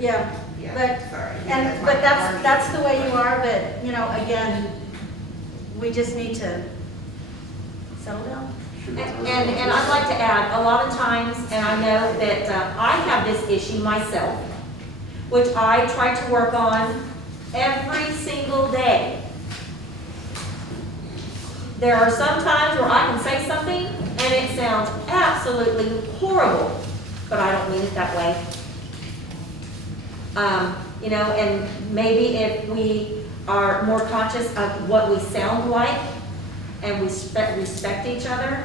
Yeah, Yeah, but, sorry. but that's the way you are, but, you know, again, we just need to settle down. And I'd like to add, a lot of times, and I know that I have this issue myself, which I try to work on every single day. There are some times where I can say something and it sounds absolutely horrible, but I don't mean it that way. You know, and maybe if we are more conscious of what we sound like and we respect each other,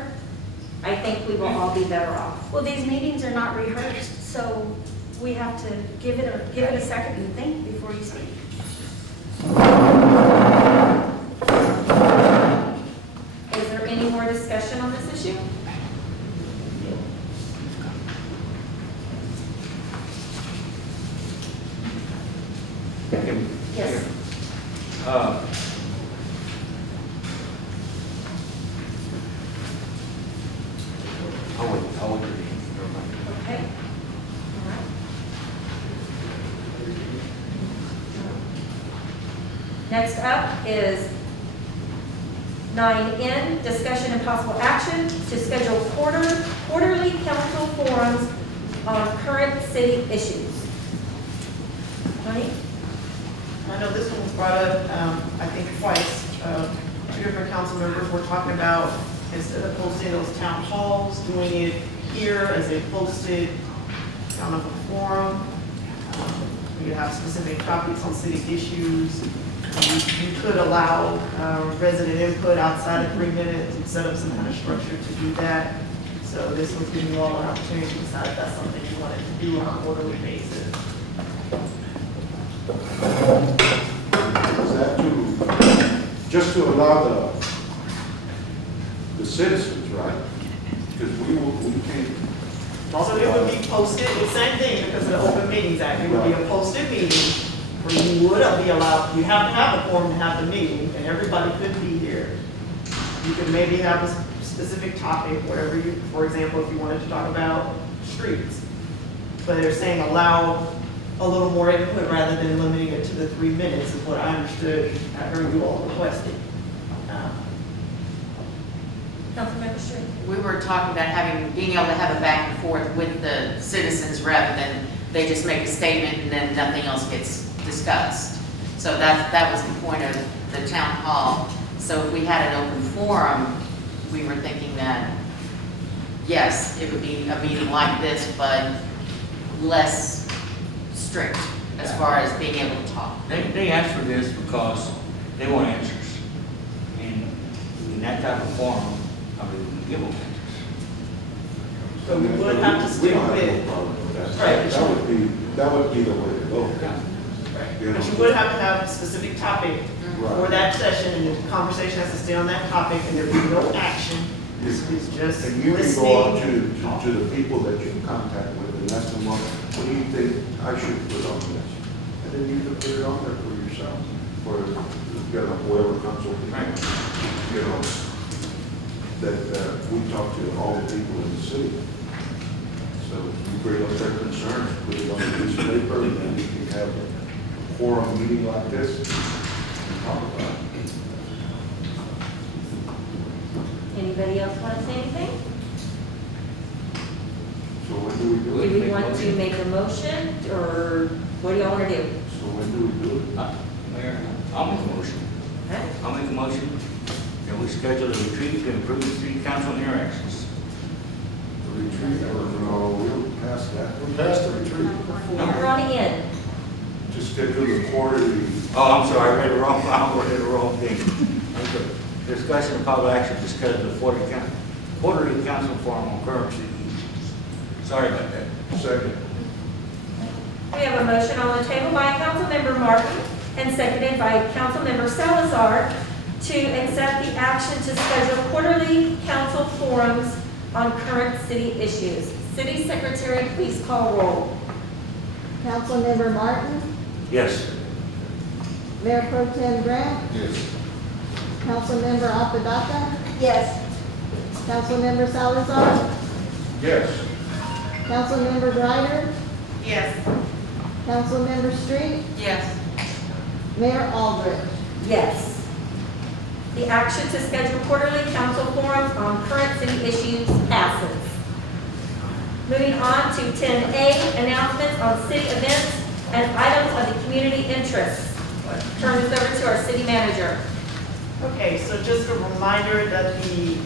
I think we will all be better off. Well, these meetings are not rehearsed, so we have to give it a second and think before you speak. Is there any more discussion on this issue? Yes. I'll agree. Okay. All right. Next up is 9N, discussion and possible action to schedule quarterly council forums on current city issues. Tony? I know this one was brought up, I think twice. Two different council members were talking about, instead of posting those town halls, doing it here as a posted kind of a forum. You have specific topics on city issues. You could allow resident input outside of 3 minutes and set up some kind of structure to do that. So this was giving you all an opportunity to decide if that's something you wanted to do on a quarterly basis. Is that to, just to allow the citizens, right? Because we can't talk So it would about be it. posted, the same thing, because of the Open Meetings Act, it would be a posted meeting where you would be allowed, you have to have a forum to have the meeting, and everybody could be here. You could maybe have a specific topic, whatever you, for example, if you wanted to talk about streets. But they're saying allow a little more input rather than limiting it to the 3 minutes is what I understood, I heard you all requested. Councilmember Street? We were talking about being able to have a back and forth with the citizens rather than they just make a statement and then nothing else gets discussed. So that was the point of the town hall. So if we had an open forum, we were thinking that, yes, it would be a meeting like this, but less strict as far as being able to talk. They asked for this because they want answers. And in that type of forum, I mean, we can give them answers. So we would have to stick We don't have with, no problem with that. Right. That would be the way to go. You know? but you would have to have a specific topic for Right. that session, and the conversation has to stay on that topic, and there be no action. It's just And you can go out listening. to the people that you contact with and ask them, well, what do you think I should put on this? And then you can put it on there for yourself, or, you know, whoever comes over, you know, that we talk to all the people in the city. So you bring up their concerns, put it on the newspaper, and then we can have a forum meeting like this and talk about it. Anybody else want to say anything? So when do we do Do it? we want to make a motion, or what do y'all want to do? So when do we do it? Mayor, I'll make a motion. Okay. I'll make a motion that we schedule a retreat to improve the city council interactions. The retreat, or no, we'll pass that. We passed the retreat. We're on the end. To schedule the quarterly. Oh, I'm sorry, I read it wrong. I read the wrong thing. Okay. Discussion of public action to schedule the quarterly council forum on current city issues. Sorry about that. Second. We have a motion on the table by Councilmember Martin and seconded by Councilmember Salazar to accept the action to schedule quarterly council forums on current city issues. City Secretary, please call roll. Councilmember Martin, Yes. Mayor Pro Tem Grant, Yes. Councilmember Apadaka, Yes. Councilmember Salazar, Yes. Councilmember Ryder, Yes. Councilmember Street, Yes. Mayor Aldrich. Yes. The action to schedule quarterly council forums on current city issues passes. Moving on to 10A, announcements on city events and items of the community interest. Turn this over to our city manager. Okay, so just a reminder that the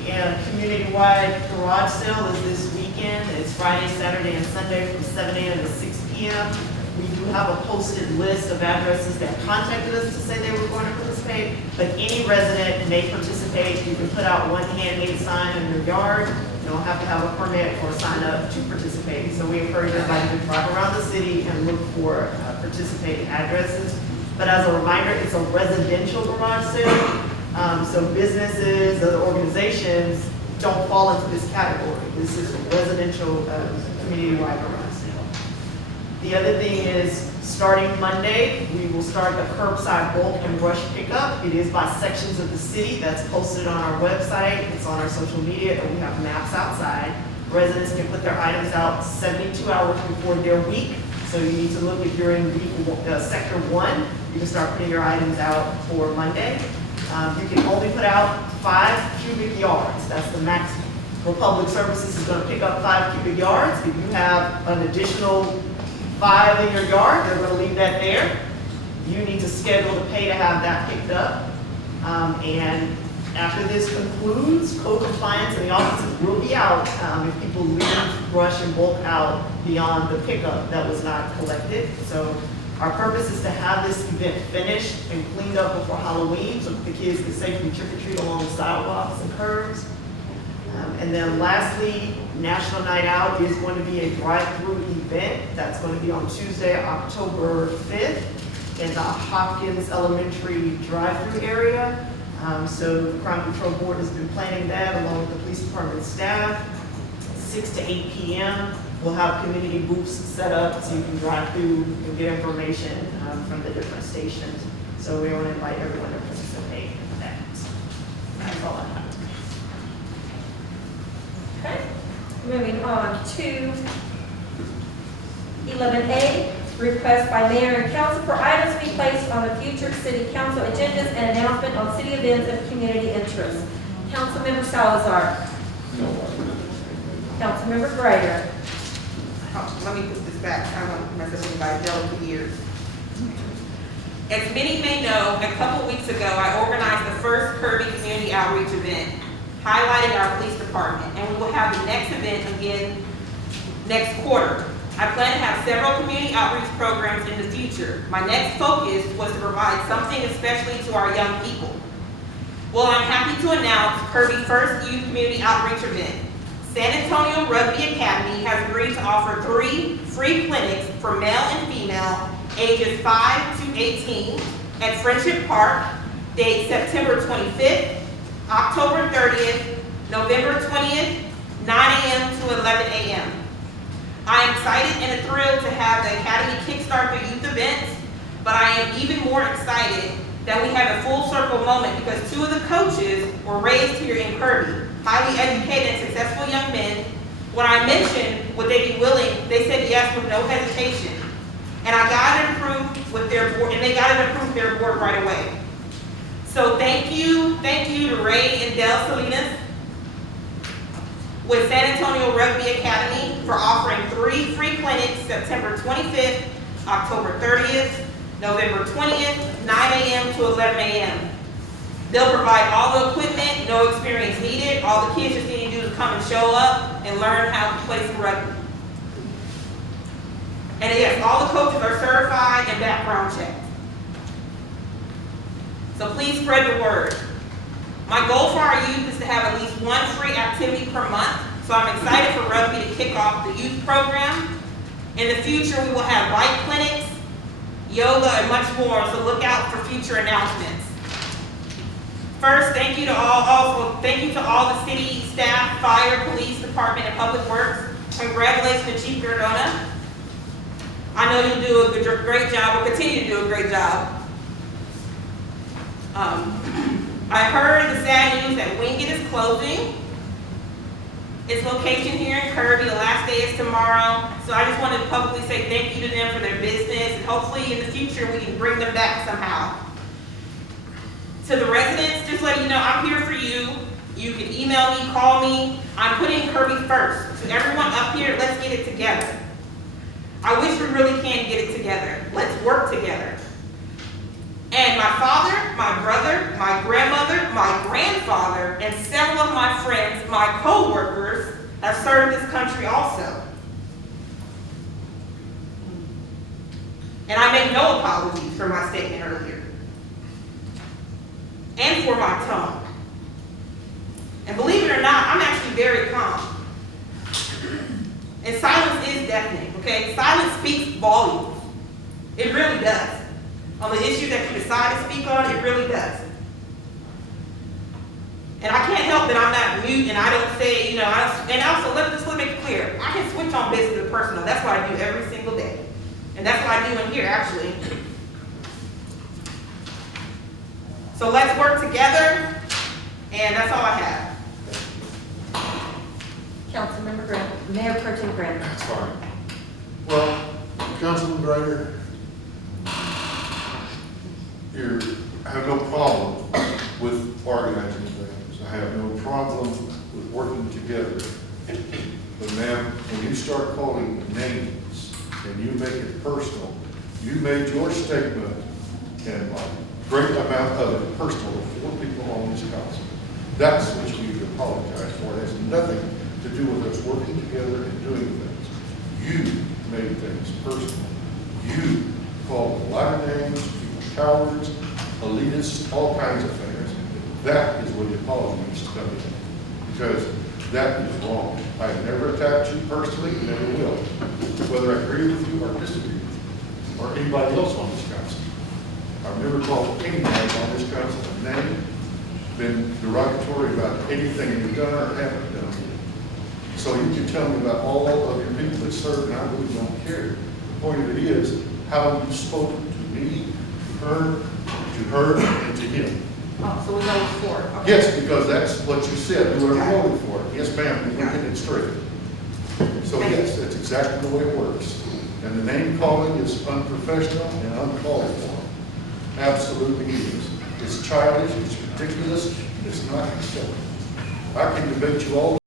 community-wide garage sale is this weekend. It's Friday, Saturday, and Sunday from 7 a.m. to 6 p.m. We do have a posted list of addresses that contacted us to say they were going to participate, but any resident may participate. You can put out one handmade sign in your yard. You don't have to have a permit or sign up to participate. So we encourage everybody to drive around the city and look for participating addresses. But as a reminder, it's a residential garage sale. So businesses, other organizations don't fall into this category. This is a residential community-wide garage sale. The other thing is, starting Monday, we will start the curbside bulk and brush pickup. It is by sections of the city. That's posted on our website. It's on our social media, and we have maps outside. Residents can put their items out 72 hours before their week. So you need to look, if you're in sector 1, you can start putting your items out for Monday. You can only put out 5 cubic yards. That's the maximum. For public services is going to pick up 5 cubic yards. If you have an additional 5 in your yard, they're going to leave that there. You need to schedule to pay to have that picked up. And after this concludes, code compliance and the offices will be out if people leave brush and bulk out beyond the pickup that was not collected. So our purpose is to have this event finished and cleaned up before Halloween so the kids can safely trick-or-treat along the sidewalks and curbs. And then lastly, National Night Out is going to be a drive-through event. That's going to be on Tuesday, October 5th in the Hopkins Elementary drive-through area. So the Crime Control Board has been planning that along with the police department staff. 6 to 8 p.m. We'll have community booths set up so you can drive through and get information from the different stations. So we want to invite everyone to participate in that. That's all I have. Okay, moving on to 11A, request by mayor and council for items to be placed on the future city council agendas and announcement on city events of community interest. Councilmember Salazar. Councilmember Greider. Let me put this back. I don't want to mess up anybody's delicate ears. As many may know, a couple weeks ago, I organized the first Kirby Community Outreach event, highlighting our police department, and we will have the next event again next quarter. I plan to have several community outreach programs in the future. My next focus was to provide something especially to our young people. Well, I'm happy to announce Kirby's first youth community outreach event. San Antonio Rugby Academy has agreed to offer 3 free clinics for male and female ages 5 to 18 at Friendship Park, dates September 25th, October 30th, November 20th, 9 a.m. to 11 a.m. I am excited and thrilled to have the Academy kickstart the youth events, but I am even more excited that we have a full circle moment because 2 of the coaches were raised here in Kirby, highly educated and successful young men. When I mentioned would they be willing, they said yes with no hesitation. And I got it approved with their board, and they got it approved with their board right away. So thank you to Ray and Del Salinas with San Antonio Rugby Academy for offering 3 free clinics September 25th, October 30th, November 20th, 9 a.m. to 11 a.m. They'll provide all the equipment, no experience needed. All the kids just need to do is come and show up and learn how to play some rugby. And yes, all the coaches are certified and background checked. So please spread the word. My goal for our youth is to have at least 1 free activity per month. So I'm excited for rugby to kick off the youth program. In the future, we will have bike clinics, yoga, and much more. So look out for future announcements. First, thank you to all the city staff, fire, police department, and public works. Congratulations to Chief Gardona. I know you'll do a great job, or continue to do a great job. I heard the sad news that Wingate is closing. Its location here in Kirby, the last day is tomorrow. So I just wanted to publicly say thank you to them for their business, and hopefully in the future, we can bring them back somehow. To the residents, just let you know, I'm here for you. You can email me, call me. I'm putting Kirby first. To everyone up here, let's get it together. I wish we really can get it together. Let's work together. And my father, my brother, my grandmother, my grandfather, and several of my friends, my co-workers, have served this country also. And I make no apologies for my statement earlier. And for my tone. And believe it or not, I'm actually very calm. And silence is deafening, okay? Silence speaks volumes. It really does. On the issues that you decide to speak on, it really does. And I can't help that I'm not mute and I don't say, and also let me make it clear, I can switch on business to personal. That's what I do every single day. And that's what I do in here, actually. So let's work together, and that's all I have. Councilmember Graham, Mayor Pro Tem Graham. That's fine. Well, Councilman Greider, I have no problem with organizing things. I have no problem with working together. But ma'am, when you start calling names and you make it personal, you made your statement and a great amount of it personal to 4 people on this council. That's what you need to apologize for. It has nothing to do with us working together and doing things. You made things personal. You called a lot of names, people cowards, elitists, all kinds of things. That is where the apology needs to come in, because that is wrong. I've never attacked you personally, and never will, whether I agree with you or disagree with you, or anybody else on this council. I've never called anybody on this council a name, been derogatory about anything you've done or haven't done. So you can tell me about all of your people that serve, and I really don't care. The point of it is how you spoke to me, to her, and to him. Oh, so we know it's for. Okay. Yes, because that's what you said, you were voting for it. Yes, ma'am, we're getting it straight. So yes, that's exactly the way it works. And the name calling is unprofessional and uncalled for. Absolutely is. It's childish, it's ridiculous, and it's not acceptable. I can debate you all